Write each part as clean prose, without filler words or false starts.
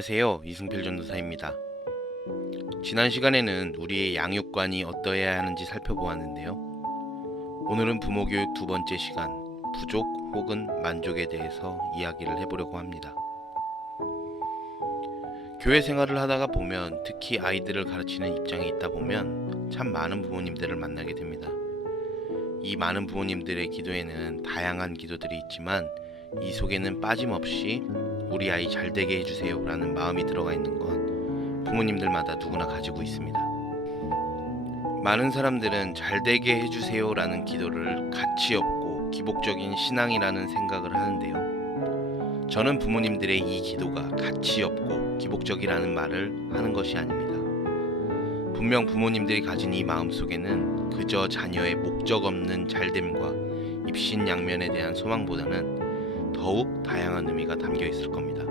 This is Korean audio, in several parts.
안녕하세요. 이승필 전도사입니다. 지난 시간에는 우리의 양육관이 어떠해야 하는지 살펴보았는데요. 오늘은 부모교육 두 번째 시간, 부족 혹은 만족에 대해서 이야기를 해보려고 합니다. 교회 생활을 하다가 보면, 특히 아이들을 가르치는 입장에 있다 보면 참 많은 부모님들을 만나게 됩니다. 이 많은 부모님들의 기도에는 다양한 기도들이 있지만 이 속에는 빠짐없이 우리 아이 잘되게 해주세요 라는 마음이 들어가 있는 건 부모님들마다 누구나 가지고 있습니다. 많은 사람들은 잘되게 해주세요 라는 기도를 가치 없고 기복적인 신앙이라는 생각을 하는데요. 저는 부모님들의 이 기도가 가치 없고 기복적이라는 말을 하는 것이 아닙니다. 분명 부모님들이 가진 이 마음 속에는 그저 자녀의 목적 없는 잘됨과 입신양면에 대한 소망보다는 더욱 다양한 의미가 담겨 있을 겁니다.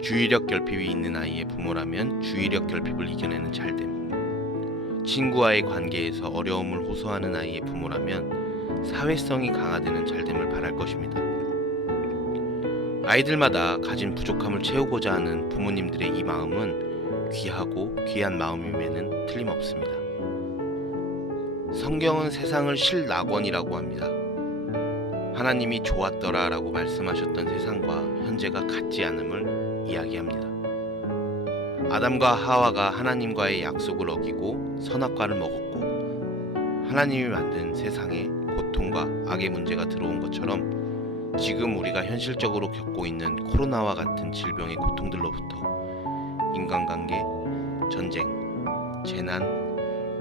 주의력 결핍이 있는 아이의 부모라면 주의력 결핍을 이겨내는 잘됨, 친구와의 관계에서 어려움을 호소하는 아이의 부모라면 사회성이 강화되는 잘됨을 바랄 것입니다. 아이들마다 가진 부족함을 채우고자 하는 부모님들의 이 마음은 귀하고 귀한 마음임에는 틀림없습니다. 성경은 세상을 실낙원이라고 합니다. 하나님이 좋았더라 라고 말씀하셨던 세상과 현재가 같지 않음을 이야기합니다. 아담과 하와가 하나님과의 약속을 어기고 선악과를 먹었고 하나님이 만든 세상에 고통과 악의 문제가 들어온 것처럼 지금 우리가 현실적으로 겪고 있는 코로나와 같은 질병의 고통들로부터 인간관계, 전쟁, 재난,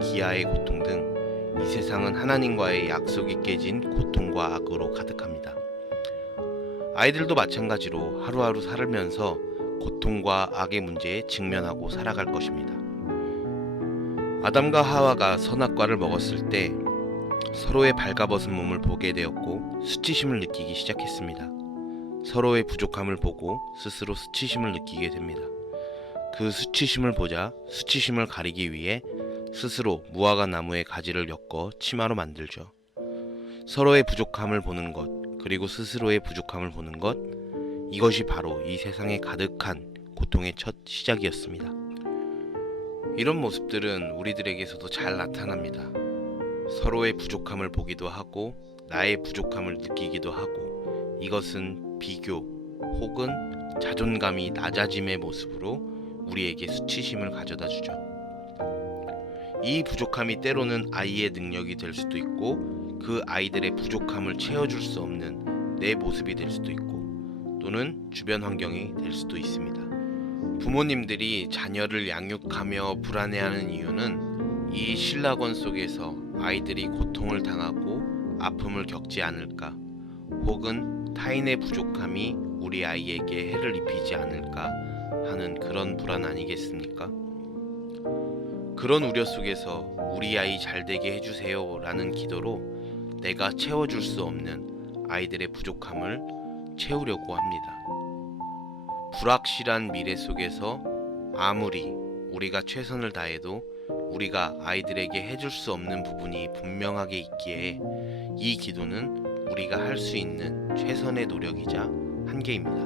기아의 고통 등 이 세상은 하나님과의 약속이 깨진 고통과 악으로 가득합니다. 아이들도 마찬가지로 하루하루 살면서 고통과 악의 문제에 직면하고 살아갈 것입니다. 아담과 하와가 선악과를 먹었을 때 서로의 발가벗은 몸을 보게 되었고 수치심을 느끼기 시작했습니다. 서로의 부족함을 보고 스스로 수치심을 느끼게 됩니다. 그 수치심을 보자 수치심을 가리기 위해 스스로 무화과 나무의 가지를 엮어 치마로 만들죠. 서로의 부족함을 보는 것, 그리고 스스로의 부족함을 보는 것, 이것이 바로 이 세상에 가득한 고통의 첫 시작이었습니다. 이런 모습들은 우리들에게서도 잘 나타납니다. 서로의 부족함을 보기도 하고 나의 부족함을 느끼기도 하고, 이것은 비교 혹은 자존감이 낮아짐의 모습으로 우리에게 수치심을 가져다 주죠. 이 부족함이 때로는 아이의 능력이 될 수도 있고 그 아이들의 부족함을 채워줄 수 없는 내 모습이 될 수도 있고 또는 주변 환경이 될 수도 있습니다. 부모님들이 자녀를 양육하며 불안해하는 이유는 이 신락원 속에서 아이들이 고통을 당하고 아픔을 겪지 않을까, 혹은 타인의 부족함이 우리 아이에게 해를 입히지 않을까 하는 그런 불안 아니겠습니까? 그런 우려 속에서 우리 아이 잘되게 해주세요 라는 기도로 내가 채워줄 수 없는 아이들의 부족함을 채우려고 합니다. 불확실한 미래 속에서 아무리 우리가 최선을 다해도 우리가 아이들에게 해줄 수 없는 부분이 분명하게 있기에 이 기도는 우리가 할 수 있는 최선의 노력이자 한계입니다.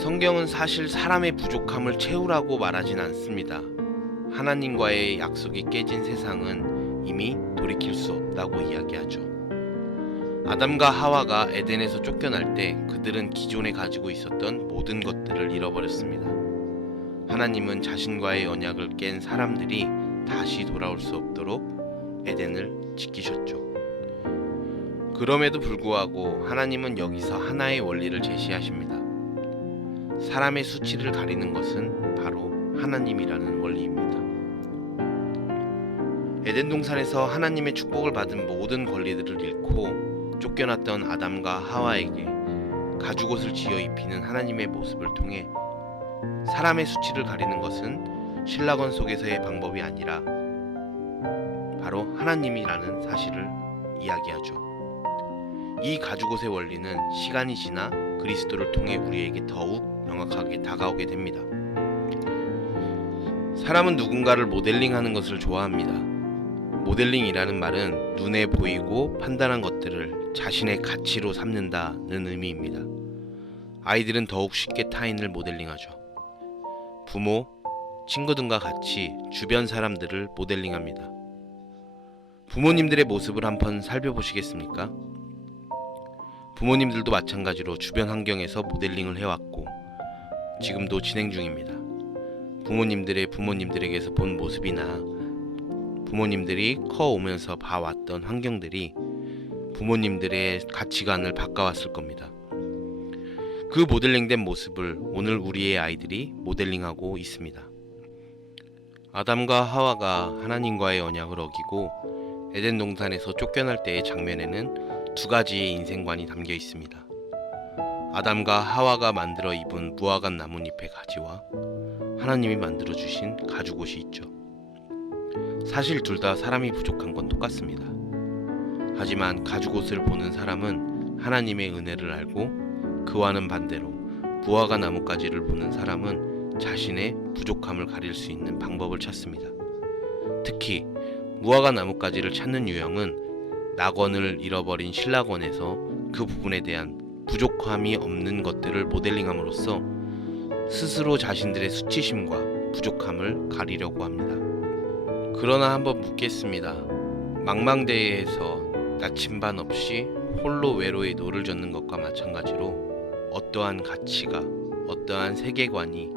성경은 사실 사람의 부족함을 채우라고 말하진 않습니다. 하나님과의 약속이 깨진 세상은 이미 돌이킬 수 없다고 이야기하죠. 아담과 하와가 에덴에서 쫓겨날 때 그들은 기존에 가지고 있었던 모든 것들을 잃어버렸습니다. 하나님은 자신과의 언약을 깬 사람들이 다시 돌아올 수 없도록 에덴을 지키셨죠. 그럼에도 불구하고 하나님은 여기서 하나의 원리를 제시하십니다. 사람의 수치를 가리는 것은 바로 하나님이라는 원리입니다. 에덴 동산에서 하나님의 축복을 받은 모든 권리들을 잃고 쫓겨났던 아담과 하와에게 가죽옷을 지어 입히는 하나님의 모습을 통해 사람의 수치를 가리는 것은 신락원 속에서의 방법이 아니라 바로 하나님이라는 사실을 이야기하죠. 이 가죽옷의 원리는 시간이 지나 그리스도를 통해 우리에게 더욱 명확하게 다가오게 됩니다. 사람은 누군가를 모델링하는 것을 좋아합니다. 모델링이라는 말은 눈에 보이고 판단한 것들을 자신의 가치로 삼는다는 의미입니다. 아이들은 더욱 쉽게 타인을 모델링하죠. 부모, 친구 등과 같이 주변 사람들을 모델링합니다. 부모님들의 모습을 한번 살펴보시겠습니까? 부모님들도 마찬가지로 주변 환경에서 모델링을 해왔고 지금도 진행 중입니다. 부모님들의 부모님들에게서 본 모습이나 부모님들이 커오면서 봐왔던 환경들이 부모님들의 가치관을 바꿔왔을 겁니다. 그 모델링된 모습을 오늘 우리의 아이들이 모델링하고 있습니다. 아담과 하와가 하나님과의 언약을 어기고 에덴 동산에서 쫓겨날 때의 장면에는 두 가지의 인생관이 담겨 있습니다. 아담과 하와가 만들어 입은 무화과 나뭇잎의 가지와 하나님이 만들어 주신 가죽옷이 있죠. 사실 둘 다 사람이 부족한 건 똑같습니다. 하지만 가죽옷을 보는 사람은 하나님의 은혜를 알고 그와는 반대로 무화과 나뭇가지를 보는 사람은 자신의 부족함을 가릴 수 있는 방법을 찾습니다. 특히 무화과 나뭇가지를 찾는 유형은 낙원을 잃어버린 신라권에서 그 부분에 대한 부족함이 없는 것들을 모델링함으로써 스스로 자신들의 수치심과 부족함을 가리려고 합니다. 그러나 한번 묻겠습니다. 망망대해에서 나침반 없이 홀로 외로이 노를 젓는 것과 마찬가지로 어떠한 가치가, 어떠한 세계관이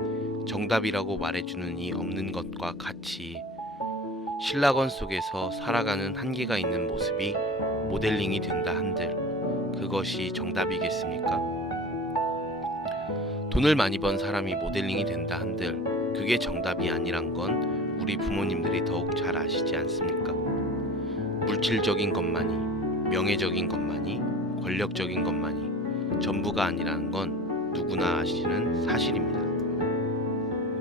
정답이라고 말해주는 이 없는 것과 같이 신라권 속에서 살아가는 한계가 있는 모습이 모델링이 된다 한들 그것이 정답이겠습니까? 돈을 많이 번 사람이 모델링이 된다 한들 그게 정답이 아니란 건 우리 부모님들이 더욱 잘 아시지 않습니까? 물질적인 것만이, 명예적인 것만이, 권력적인 것만이 전부가 아니라는 건 누구나 아시는 사실입니다.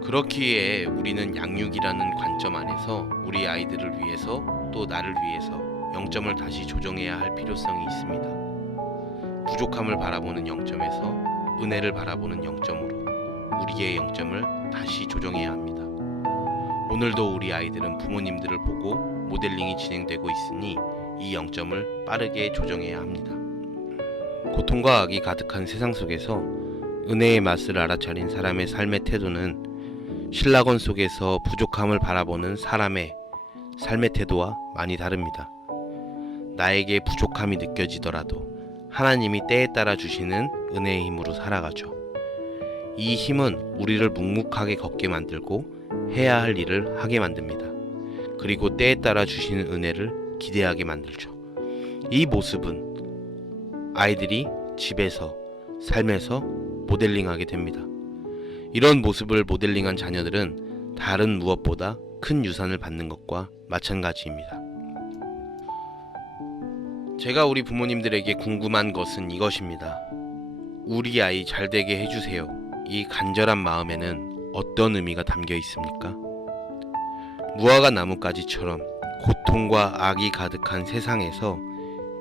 그렇기에 우리는 양육이라는 관점 안에서 우리 아이들을 위해서 또 나를 위해서 0점을 다시 조정해야 할 필요성이 있습니다. 부족함을 바라보는 0점에서 은혜를 바라보는 0점으로 우리의 0점을 다시 조정해야 합니다. 오늘도 우리 아이들은 부모님들을 보고 모델링이 진행되고 있으니 이 0점을 빠르게 조정해야 합니다. 고통과 악이 가득한 세상 속에서 은혜의 맛을 알아차린 사람의 삶의 태도는 신라권 속에서 부족함을 바라보는 사람의 삶의 태도와 많이 다릅니다. 나에게 부족함이 느껴지더라도 하나님이 때에 따라 주시는 은혜의 힘으로 살아가죠. 이 힘은 우리를 묵묵하게 걷게 만들고 해야 할 일을 하게 만듭니다. 그리고 때에 따라 주시는 은혜를 기대하게 만들죠. 이 모습은 아이들이 집에서, 삶에서 모델링하게 됩니다. 이런 모습을 모델링한 자녀들은 다른 무엇보다 큰 유산을 받는 것과 마찬가지입니다. 제가 우리 부모님들에게 궁금한 것은 이것입니다. 우리 아이 잘되게 해주세요. 이 간절한 마음에는 어떤 의미가 담겨 있습니까? 무화과 나뭇가지처럼 고통과 악이 가득한 세상에서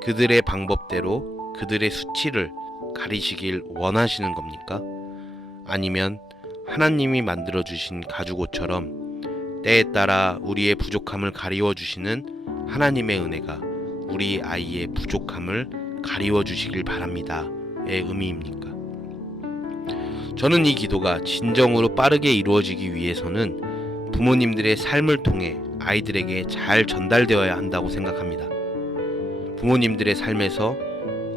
그들의 방법대로 그들의 수치를 가리시길 원하시는 겁니까? 아니면 하나님이 만들어주신 가죽옷처럼 때에 따라 우리의 부족함을 가리워 주시는 하나님의 은혜가 우리 아이의 부족함을 가리워 주시길 바랍니다 의 의미입니까? 저는 이 기도가 진정으로 빠르게 이루어지기 위해서는 부모님들의 삶을 통해 아이들에게 잘 전달되어야 한다고 생각합니다. 부모님들의 삶에서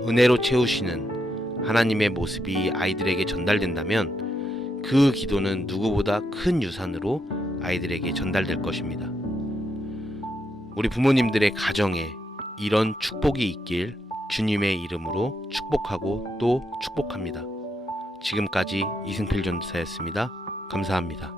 은혜로 채우시는 하나님의 모습이 아이들에게 전달된다면 그 기도는 누구보다 큰 유산으로 아이들에게 전달될 것입니다. 우리 부모님들의 가정에 이런 축복이 있길 주님의 이름으로 축복하고 또 축복합니다. 지금까지 이승필 전도사였습니다. 감사합니다.